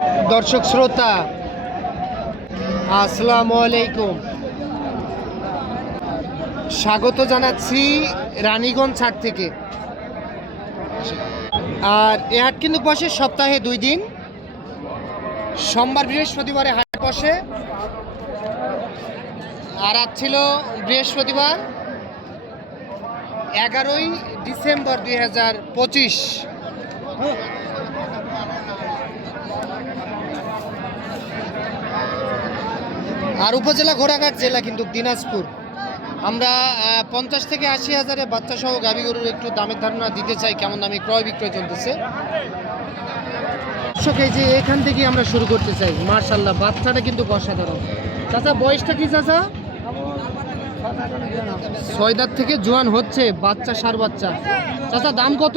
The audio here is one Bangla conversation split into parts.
দর্শক শ্রোতা আসসালামু আলাইকুম, স্বাগত জানাচ্ছি রানীগঞ্জ হাট থেকে। আর এ হাট কিন্তু বসে সপ্তাহে 2 দিন, সোমবার বৃহস্পতিবারে হাট বসে। আর আজ ছিল বৃহস্পতিবার 11ই ডিসেম্বর 2025। আর উপজেলা ঘোড়াঘাট জেলা কিন্তু দিনাজপুর। আমরা 50 থেকে 80 হাজারে বাচ্চা সহ গাভী গরুর একটু দামের ধারণা দিতে চাই, কেমন দামে ক্রয় বিক্রয় চলতেছে। এই যে এখান থেকে আমরা শুরু করতে চাই। মাশাআল্লাহ, বাচ্চাটা কিন্তু অসাধারণ। চাচা বয়সটা কি চাচা? 6 দাঁত থেকে জোয়ান হচ্ছে, বাচ্চা সার বাচ্চা। চাচা দাম কত?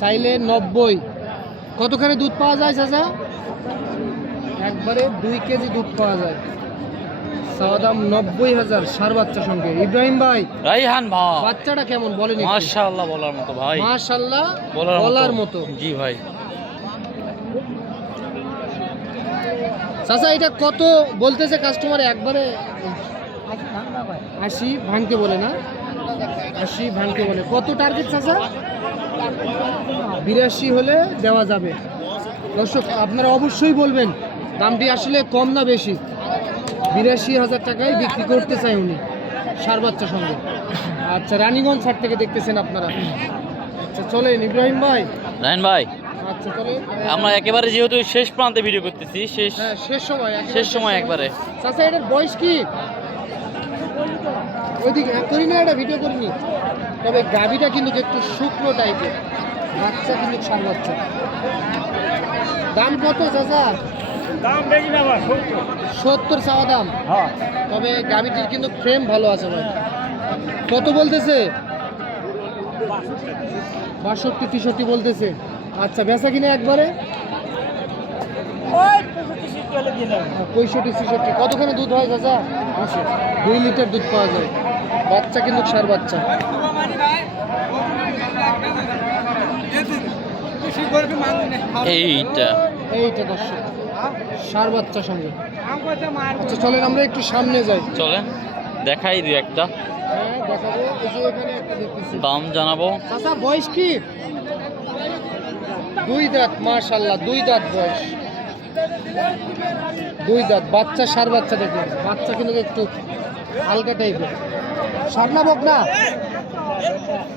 চাইলে 90। কতখানি দুধ পাওয়া যায় চাচা? একবারে 2 কেজি দুধ পাওয়া যায়। চাওয়া দাম 90,000 সার বাচ্চা সঙ্গে। ইব্রাহিম ভাই, রাইহান ভাই, বাচ্চাটা কেমন বলেন? মাশাআল্লাহ বলার মতো ভাই, মাশাআল্লাহ বলার মতো। জি ভাই। চাচা এটা কত বলতেছে কাস্টমার? একবারে 80 ভাঙতে বলে না? 80 ভাঙতে বলে। কত টার্গেট চাচা? 82 হলে দেওয়া যাবে। দর্শক আপনারা অবশ্যই বলবেন দামটি আসলে কম না বেশি। 82,000 টাকায় বিক্রি করতে চাই উনি, সার বাচ্চা সঙ্গে। আচ্ছা, রানীগঞ্জ হাট থেকে দেখতেছেন আপনারা। আচ্ছা চলেন ইব্রাহিম ভাই। রায়হান ভাই, আচ্ছা চলে আমরা একেবারে যেহেতু শেষ প্রান্তে ভিডিও করতেছি, শেষ সময় একবারে। চাচা এটার বয়স কি? ওইদিকে করি না, এটা ভিডিও করিনি। তবে গাভিটা কিন্তু একটু শুকনো টাইপের, বাচ্চা কিন্তু সার বাচ্চা। দাম কত চাচা? দাম দেখি না ভাই, 70 চাওয়া দাম। হ্যাঁ তবে গাভিটির কিন্তু ফ্রেম ভালো আছে ভাই। কত বলতেছে? 62-63 বলতেছে। আচ্ছা বেচা কিনে একবারে ওই 65 চলে দিলাম। 65-66। কতখানি দুধ হয় চাচা? 2 লিটার দুধ পাওয়া যায়। বাচ্চা কিন্তু সার বাচ্চা। এইটা দর্শক সার বাচ্চা সঙ্গে। আচ্ছা চলেন আমরা একটু সামনে যাই। চলেন দেখাই দিই একটা, হ্যাঁ দেখাবো। এই যে এখানে একটা দেখতেছি। দাম জানাবো। চাচা বয়স কি? 2 দাঁত। মাশাআল্লাহ 2 দাঁত বয়স, 2 দাঁত। বাচ্চা সার বাচ্চা দেখলাম। বাচ্চা কিন্তু একটু হালকা টাইপের। সার না বকনা?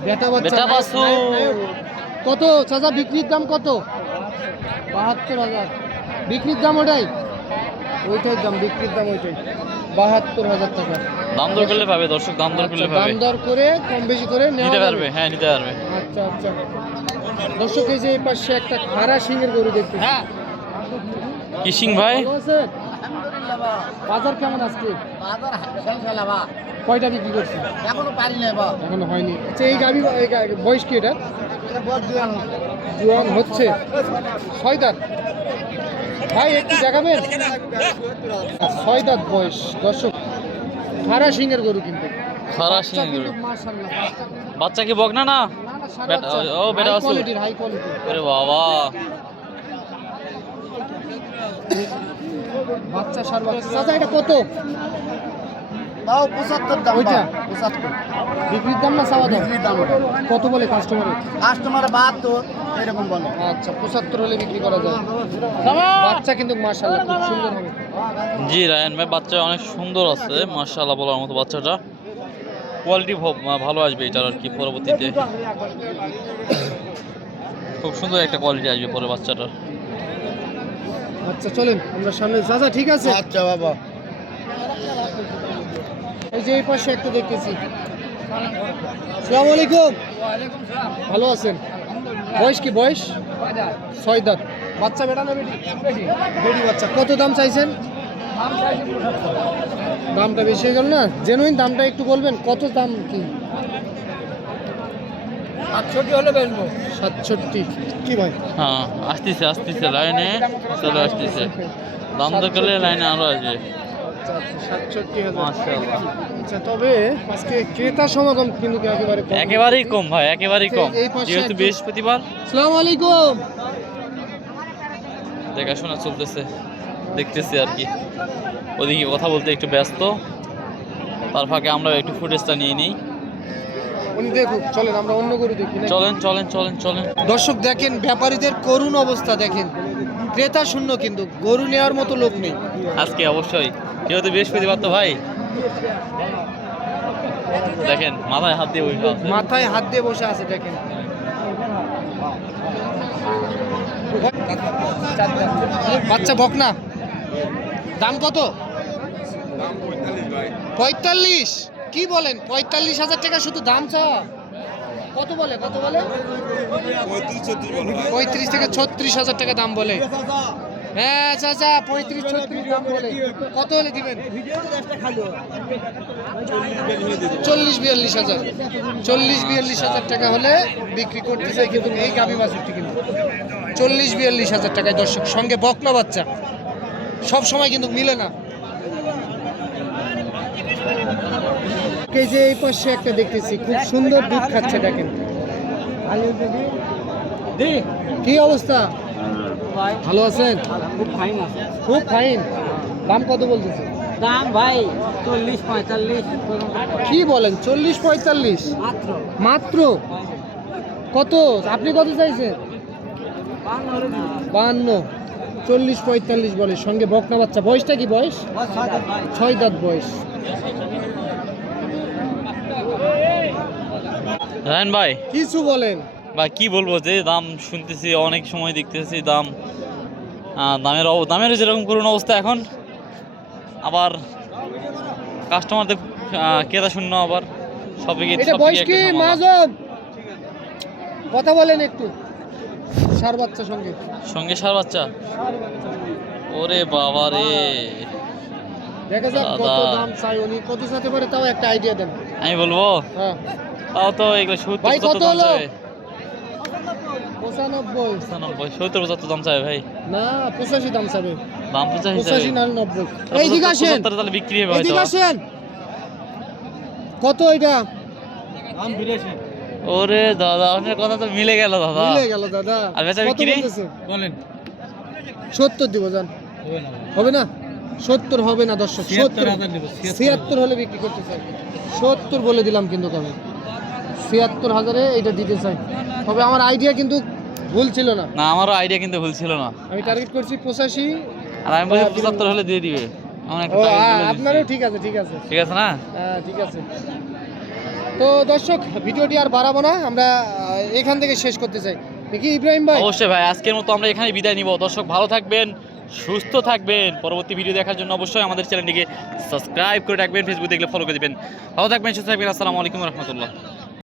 বেটা বাচ্চা। বেটা বাছুর। কত চাচা বিক্রির দাম কত? 72,000 বিক্রির দাম। ওইটাই দাম, বিক্রির দাম ওইটাই 72,000 টাকা। দাম দর করলে পাবে দর্শক, দাম দর করলে পাবে, দাম দর করে কম বেশি করে নিতে পারবে। হ্যাঁ নিতে পারবে। আচ্ছা আচ্ছা দর্শক, এই যে এই পাশে একটা খাড়া সিংয়ের গরু দেখতে। কি সিং ভাই? ভালো আছেন? বাজার কেমন আজকে? কয়টা বিক্রি করছে? এখনো হয়নি। আচ্ছা এই গাভী বয়স কি? এটা জোয়ান হচ্ছে, 6 দাঁত। ভাই একটু দেখাবেন? 6 দাঁত বয়স। দর্শক খাড়া সিংয়ের গরু কিন্তু। খারা সিং কিন্তু মাশাআল্লাহ বাচ্চা কি বকনা না? ও বেটা বাছুর। High quality. আরে বাবা, বাচ্চা সার বাচ্চা। চাচা এটা কত? তাও 75 দাম। ওইটা 75 বিক্রির দাম না চাওয়া দাম? বিক্রির দাম। কত বলে কাস্টমারে? কাস্টমার 72 এরকম বলে। আচ্ছা 75 হলে বিক্রি করা যায়। বাচ্চা কিন্তু মাশাআল্লাহ খুব সুন্দর হবে। জি রায়হান ভাই, বাচ্চা অনেক সুন্দর আছে মাশাআল্লাহ বলার মতো। বাচ্চাটা কোয়ালিটি ভালো আসবে এটার আর কি, পরবর্তীতে খুব সুন্দর একটা কোয়ালিটি আসবে পরে বাচ্চাটার। আচ্ছা চলেন আমরা সামনে। চাচা ঠিক আছে। আচ্ছা বাবা। এই যে এই পাশে একটা দেখতেছি। আসসালামু আলাইকুম। ভালো আছেন? বয়স কি? বয়স 6 দাঁত। বাচ্চা বেটা না বেটি? বেটি বাচ্চা। কত দাম চাইছেন? দামটা বেশি হয়ে গেল না? জেনুইন দামটা একটু বলবেন কত দাম? কি 67 হলে বেচবো। 67 কি ভাই? হ্যাঁ আসতেছে লাইনে চলে আসতেছে। দাম দর করলে লাইনে আরো আসবে। আচ্ছা 67,000 মাশাআল্লাহ। আচ্ছা তবে আজকে ক্রেতা সমাগম কিন্তু একেবারে কম। একেবারেই কম ভাই, একেবারেই কম, এই পাশে যেহেতু একটু- বৃহস্পতিবার। আসসালামু আলাইকুম। দেখাশোনা চলতেছে, দেখতেছি আর কি। ওদিকে কথা বলতে একটু ব্যস্ত, তার ফাঁকে আমরা একটু ফুটেজটা নিয়ে নিই। উনি দেখুক, চলেন আমরা অন্য গরু দেখি নাকি? চলেন চলেন চলেন চলেন। দর্শক দেখেন ব্যাপারীদের করুণ অবস্থা দেখেন, ক্রেতা শূন্য, কিন্তু গরু নেওয়ার মতো লোক নেই। আজকে অবশ্যই যেহেতু বৃহস্পতিবার তো ভাই, দেখেন মাথায় হাত দিয়ে বসে আছে। মাথায় হাত দিয়ে বসে আছে দেখেন। বাচ্চা বকনা, দাম কত? 45। কি বলেন, 45,000 টাকা শুধু দাম চাওয়া? কত বলে, কত বলে? 35 থেকে 36,000 টাকা দাম বলে। হ্যাঁ চাচা, 35-36 দাম বলে। কত হলে দিবেন? 40-42,000। 40-42,000 টাকা হলে বিক্রি করতে চাই, কিন্তু এই গাভী বাছুরটি কিন্তু 40-42,000 টাকায়। দর্শক সঙ্গে বকনা বাচ্চা, সব সময় কিন্তু মিলে না। এই যে এই পাশে একটা দেখতেছি, খুব সুন্দর দুধ খাচ্ছে দেখেন। কি অবস্থা, ভালো আছেন? খুব ফাইন আছে। খুব ফাইন। দাম কত বলতেছে? দাম ভাই 40-45 কি বলেন, 40-45 মাত্র। মাত্র? কত আপনি কত চাইছেন? 52। 40-45 বলে, সঙ্গে বকনা বাচ্চা। বয়সটা কি, বয়স? 6 দাঁত বয়স। রায়ন ভাই কিছু বলেন। ভাই কি বলবো, যে দাম শুনতেছি, অনেক সময় দেখতেছি দাম, দামের যেরকম করুন অবস্থা এখন, আবার কাস্টমারদের ক্রেতা শূন্য, আবার সবই এটা বয়স কি মাজব? কথা বলেন একটু। সার বাচ্চা সঙ্গে, সঙ্গে সার বাচ্চা। ওরে বাবা রে, দেখা যাক কত দাদা। দাম চাই উনি, কত চাইতে পারে তাও একটা আইডিয়া দেন। আমি বলবো হ্যাঁ তাও তো এগুলো ভাই, 70-75 কত দাম হলো? চাই। 95। 70-75 দাম চাই ভাই। না 85 দাম চাবে। দাম 85 85 না 90। এইদিকে আসেন, 75 তাহলে বিক্রি হবে হয়তো। এদিকে আসেন। কত এটা? দাম 82 ওরে দাদা, আপনার কথা তো মিলে গেল দাদা। মিলে গেল দাদা। আর বেচা কত বিক্রি? বলতেছে? বলেন। 70 দিব জান। হবে না? 70 হবে না দর্শক। 76,000 দিব। 76 হলে বিক্রি করতে চাই। 70 বলে দিলাম কিন্তু আমি। 76,000-এ এটা দিতে চাই। তবে আমার আইডিয়া কিন্তু ভুল ছিল না। না, আমারও আইডিয়া কিন্তু ভুল ছিল না। আমি টার্গেট করছি 85। আর আমি বলি 75 হলে দিয়ে দিবে। এমন একটা ও target বলে দিচ্ছি। আপনারও ঠিক আছে, ঠিক আছে। ঠিক আছে না? হ্যাঁ ঠিক আছে। তো দর্শক ভিডিওটি আর বাড়াবো না, আমরা এখান থেকে শেষ করতে চাই দেখি ইব্রাহিম ভাই। অবশ্যই ভাই, আজকের মতো আমরা এখানে বিদায় নিব। দর্শক ভালো থাকবেন, সুস্থ থাকবেন। পরবর্তী ভিডিও দেখার জন্য অবশ্যই আমাদের চ্যানেলটিকে সাবস্ক্রাইব করে রাখবেন, ফেসবুক দেখলে ফলো করে দিবেন। ভালো থাকবেন, সুস্থ থাকবেন। আসসালামু আলাইকুম রহমতুল্লাহ।